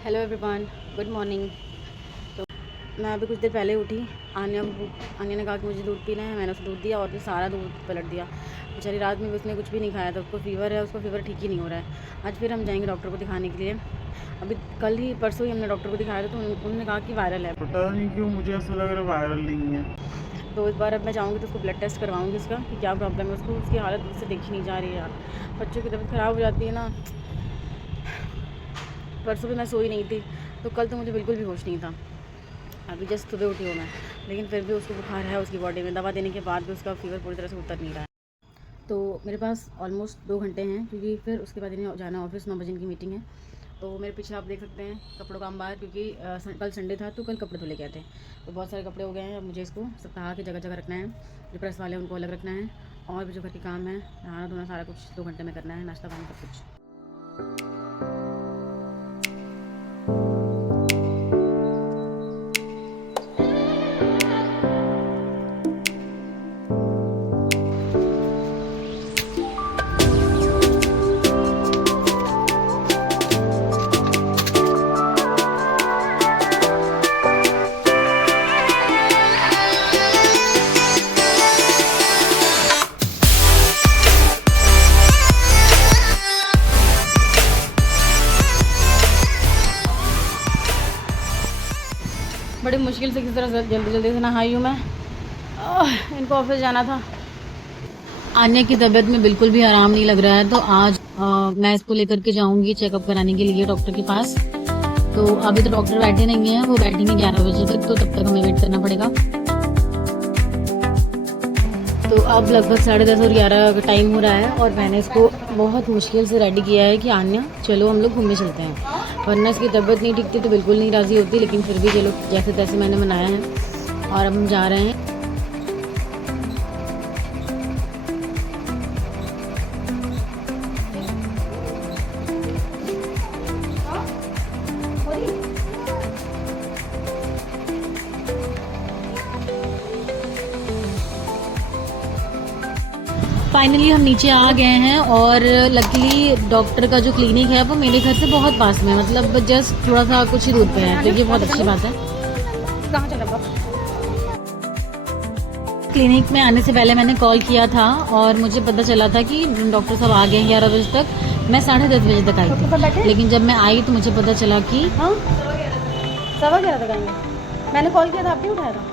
Hello everyone, good morning. तो मैं अभी कुछ देर पहले उठी। आन्या ने कहा कि मुझे दूध पीना है। मैंने उसे दूध दिया और फिर सारा दूध पलट दिया। बेचारी रात में भी उसने कुछ भी नहीं खाया था। उसको फ़ीवर है, उसका फ़ीवर ठीक ही नहीं हो रहा है। आज फिर हम जाएंगे डॉक्टर को दिखाने के लिए। अभी कल ही परसों ही हमने डॉक्टर को दिखाया था, तो उन्होंने कहा कि वायरल है। पता नहीं क्यों मुझे ऐसा लग रहा है वायरल नहीं है। तो इस बार अब मैं जाऊँगी तो उसको ब्लड टेस्ट करवाऊँगी उसका कि क्या प्रॉब्लम है उसको। उसकी हालत उससे देखी नहीं जा रही है यार। बच्चों की तबीयत ख़राब हो जाती है ना। परसों भी मैं सोई नहीं थी, तो कल तो मुझे बिल्कुल भी होश नहीं था। अभी जस्ट सुबह उठी हूँ मैं, लेकिन फिर भी उसको बुखार है उसकी बॉडी में। दवा देने के बाद भी उसका फ़ीवर पूरी तरह से उतर नहीं रहा है। तो मेरे पास ऑलमोस्ट 2 घंटे हैं, क्योंकि फिर उसके बाद इन्हें जाना ऑफिस। 9 बजे की मीटिंग है। तो मेरे पीछे आप देख सकते हैं कपड़ों का अंबार, क्योंकि कल संडे था तो कल कपड़े धुले गए थे। तो बहुत सारे कपड़े हो गए हैं। अब मुझे इसको सप्ताह की जगह जगह रखना है। जो प्रेस वाले हैं उनको अलग रखना है, और भी जो घर के काम है, नहाना धोना सारा कुछ 2 घंटे में करना है, नाश्ता पानी सब कुछ। बड़ी मुश्किल से किसी तरह जल्दी जल्दी से नहाई हूँ मैं। इनको ऑफिस जाना था। आन्या की तबीयत में बिल्कुल भी आराम नहीं लग रहा है, तो आज मैं इसको लेकर के जाऊंगी चेकअप कराने के लिए डॉक्टर के पास। तो अभी तो डॉक्टर बैठे नहीं हैं, वो बैठेंगे 11 बजे तक, तो तब तक हमें वेट करना पड़ेगा। तो अब लगभग 10:30 और 11 का टाइम हो रहा है, और मैंने इसको बहुत मुश्किल से रेडी किया है कि आन्या चलो हम लोग घूमने चलते हैं। वरना इसकी तबीयत नहीं ठीक थी तो बिल्कुल नहीं राज़ी होती, लेकिन फिर भी चलो जैसे तैसे मैंने मनाया है, और अब हम जा रहे हैं। फाइनली हम नीचे आ गए हैं, और लकीली डॉक्टर का जो क्लिनिक है वो मेरे घर से बहुत पास में है, मतलब जस्ट थोड़ा सा कुछ ही दूर पे है, तो ये बहुत अच्छी बात है। क्लिनिक में आने से पहले मैंने कॉल किया था, और मुझे पता चला था कि डॉक्टर साहब आ गए हैं 11 बजे तक। मैं 10:30 बजे तक आई थी, लेकिन जब मैं आई तो मुझे पता चला कि 11:15 तक आएंगे। मैंने कॉल किया था, आप नहीं उठाया था।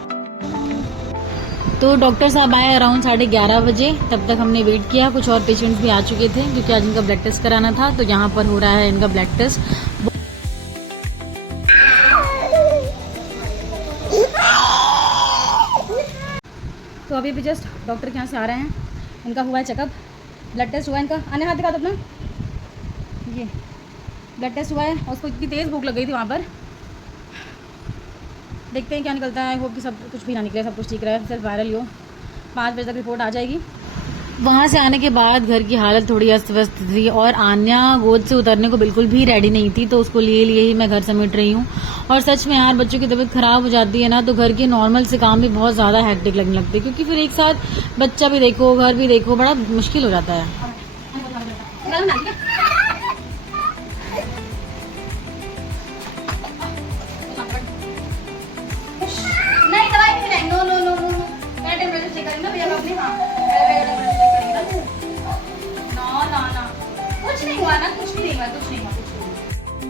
तो डॉक्टर साहब आए अराउंड 11:30 बजे। तब तक हमने वेट किया। कुछ और पेशेंट्स भी आ चुके थे, क्योंकि आज इनका ब्लड टेस्ट कराना था, तो यहाँ पर हो रहा है इनका ब्लड टेस्ट। तो अभी भी जस्ट डॉक्टर के यहाँ से आ रहे हैं। इनका हुआ है चेकअप, ब्लड टेस्ट हुआ है इनका। आने हाथ दिखा दो अपना। ये ब्लड टेस्ट हुआ है, और उसको इतनी तेज़ भूख लग गई थी वहाँ पर। देखते हैं क्या निकलता है। होप कि सब कुछ भी ना निकले, सब कुछ ठीक रहे, सिर्फ वायरल ही हो। 5 बजे तक रिपोर्ट आ जाएगी। वहाँ से आने के बाद घर की हालत थोड़ी अस्त व्यस्त थी, और आन्या गोद से उतरने को बिल्कुल भी रेडी नहीं थी, तो उसको लिए लिए ही मैं घर समेट रही हूँ। और सच में यार, बच्चों की तबीयत खराब हो जाती है ना, तो घर के नॉर्मल से काम भी बहुत ज़्यादा हेक्टिक लगने लगते हैं, क्योंकि फिर एक साथ बच्चा भी देखो, घर भी देखो, बड़ा मुश्किल हो जाता है। नहीं, दवाई नहीं मिलेगी। No no no no no, मैं टेम्परेचर चेक करेंगे भैया अपने। हाँ, टेम्परेचर चेक करेंगे ना। ना ना, कुछ नहीं हुआ ना, कुछ भी नहीं हुआ, कुछ नहीं हुआ।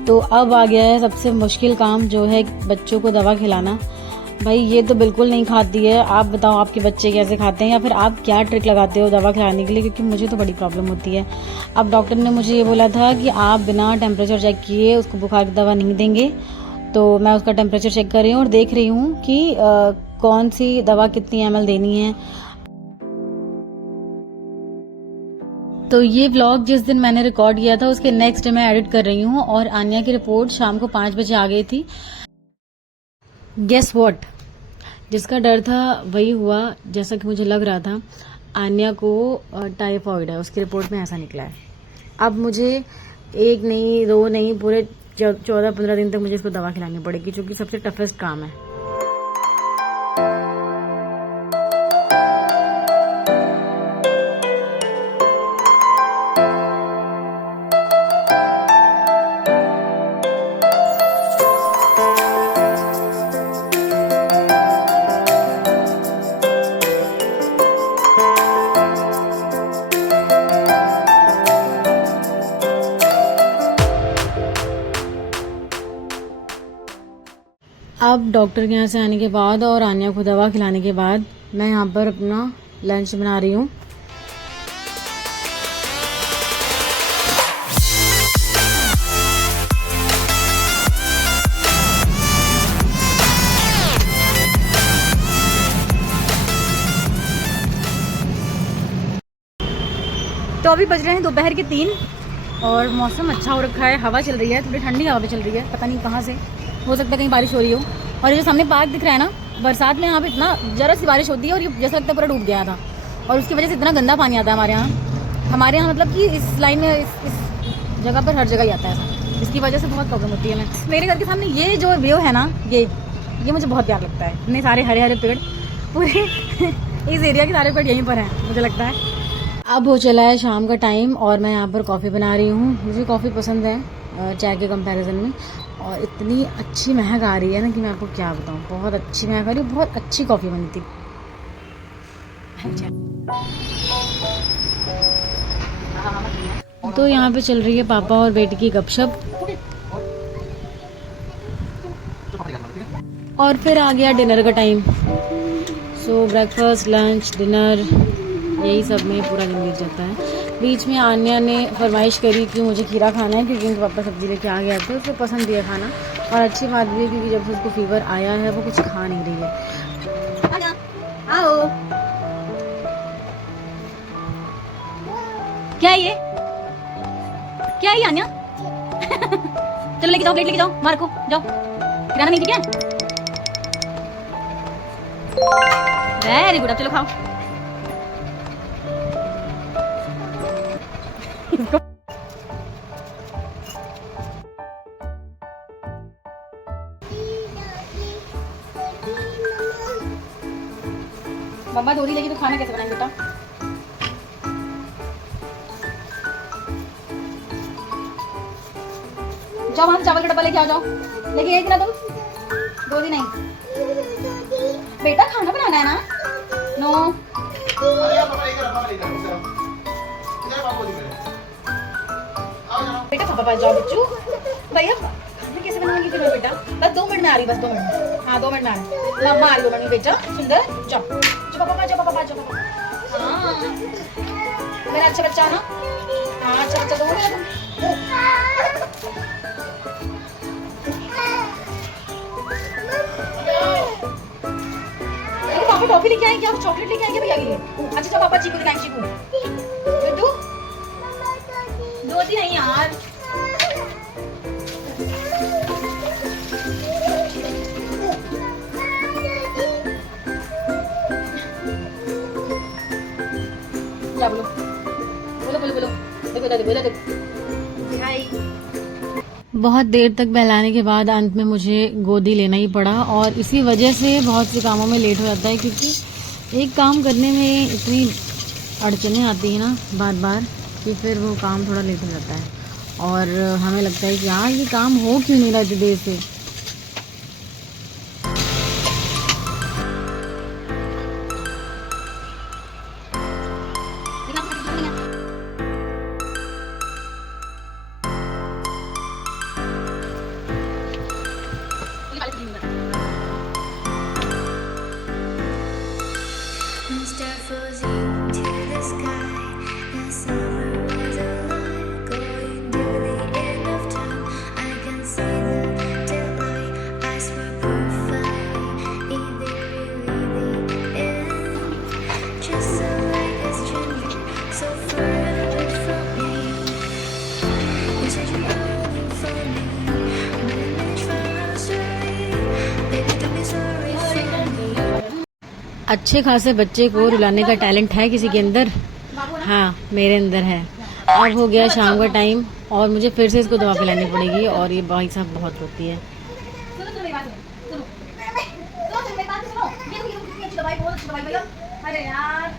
तो अब आ गया है सबसे मुश्किल काम, जो है बच्चों को दवा खिलाना। भाई ये तो बिल्कुल नहीं खाती है। आप बताओ आपके बच्चे कैसे खाते हैं, या फिर आप क्या ट्रिक लगाते हो दवा खिलाने के लिए, क्योंकि मुझे तो बड़ी प्रॉब्लम होती है। अब डॉक्टर ने मुझे ये बोला था कि आप बिना टेम्परेचर चेक किए उसको बुखार की दवा नहीं देंगे। तो मैं उसका टेम्परेचर चेक कर रही हूँ और देख रही हूँ कि कौन सी दवा कितनी ml देनी है। तो ये व्लॉग जिस दिन मैंने रिकॉर्ड किया था उसके नेक्स्ट डे मैं एडिट कर रही हूँ, और आन्या की रिपोर्ट शाम को 5 बजे आ गई थी। गेस व्हाट, जिसका डर था वही हुआ, जैसा कि मुझे लग रहा था। आन्या को टाइफॉइड है, उसकी रिपोर्ट में ऐसा निकला है। अब मुझे 1 नहीं 2 नहीं, पूरे 14-15 दिन तक मुझे इसको दवा खिलानी पड़ेगी, जो कि सबसे टफेस्ट काम है। अब डॉक्टर के यहाँ से आने के बाद और आन्या को दवा खिलाने के बाद मैं यहाँ पर अपना लंच बना रही हूँ। तो अभी बज रहे हैं दोपहर के 3 और मौसम अच्छा हो रखा है, हवा चल रही है, थोड़ी ठंडी हवा भी चल रही है, पता नहीं कहाँ से, हो सकता है कहीं बारिश हो रही हो। और ये जो सामने पार्क दिख रहा है ना, बरसात में यहाँ पे इतना जरा सी बारिश होती है और ये जैसा लगता है पूरा डूब गया था, और उसकी वजह से इतना गंदा पानी आता है हमारे यहाँ मतलब कि इस लाइन में इस जगह पर हर जगह ही आता है ऐसा, इसकी वजह से बहुत प्रॉब्लम होती है। मैं मेरे घर के सामने ये जो व्यू है ना, ये मुझे बहुत प्यार लगता है, इतने सारे हरे हरे पेड़, पूरे इस एरिया के सारे पेड़ यहीं पर हैं मुझे लगता है। अब हो चला है शाम का टाइम और मैं यहाँ पर कॉफ़ी बना रही हूँ। मुझे कॉफ़ी पसंद है चाय के कंपैरिजन में, और इतनी अच्छी महक आ रही है ना कि मैं आपको क्या बताऊँ, बहुत अच्छी महक आ रही है, बहुत अच्छी कॉफ़ी बनती। तो यहाँ पे चल रही है पापा और बेटी की गपशप, और फिर आ गया डिनर का टाइम। सो ब्रेकफास्ट, लंच, डिनर, यही सब में पूरा दिन बीत जाता है। बीच में आन्या ने फरमाइश करी कि मुझे खीरा खाना है, क्योंकि उनके पापा सब्जी लेके आ गया थे, उसको पसंद दिया खाना। और अच्छी बात भी है क्योंकि जब से उसको फीवर आया है वो कुछ खा नहीं रही है। आओ, क्या है ये, क्या है ये आन्या? चलो लेके जाओ, प्लेट लेके जाओ, मार्को जाओ, खिलाना नहीं ठीक है? वेरी गुड, अब चलो खाओ। मम्मा दोरी लेगी तो खाना कैसे बनाएंगे बेटा? जाओ वहां से चावल का डब्बा लेके आ जाओ, लेके गई थी ना तुम, दोरी नहीं बेटा, खाना बनाना है ना। नो बेटा, पापा पास जाओ बच्चू, भैया खाना कैसे बनाओगी फिर बेटा? बस 2 मिनट में आ रही, बस 2 मिनट, हाँ 2 मिनट में आ रही, मम्मा आ रही 2 मिनट में बेटा, सुंदर जाओ, जो पापा जाओ, पापा जाओ, पापा, हाँ मेरा अच्छा बच्चा ना, हाँ अच्छा बच्चा, तो पापा टॉफी लेके आए क्या, चॉकलेट लेके आएंगे भैया के लिए? अच्छा चलो पापा चीकू दिखाएं, चीकू बिट्टू, दोती नहीं यार, क्या बोलो बोलो बोलो बोलो, देखो दादी बोलो, देखो हाय। बहुत देर तक बहलाने के बाद अंत में मुझे गोदी लेना ही पड़ा, और इसी वजह से बहुत से कामों में लेट हो जाता है, क्योंकि एक काम करने में इतनी अड़चनें आती हैं ना बार बार कि फिर वो काम थोड़ा लेट हो जाता है, और हमें लगता है कि यार ये काम हो क्यों नहीं रहा इतनी देर से। अच्छे खासे बच्चे को रुलाने का टैलेंट है किसी के अंदर, हाँ मेरे अंदर है। अब हो गया शाम का टाइम और मुझे फिर से इसको दवा पिलानी पड़ेगी, और ये भाई साहब बहुत रोती है। अरे यार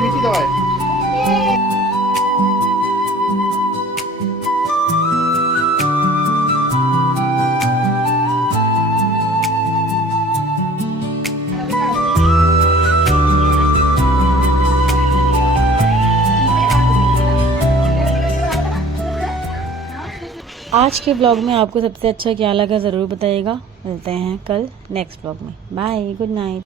मीठी दवाई। आज के ब्लॉग में आपको सबसे अच्छा क्या लगा ज़रूर बताइएगा। मिलते हैं कल नेक्स्ट ब्लॉग में। Bye, good night.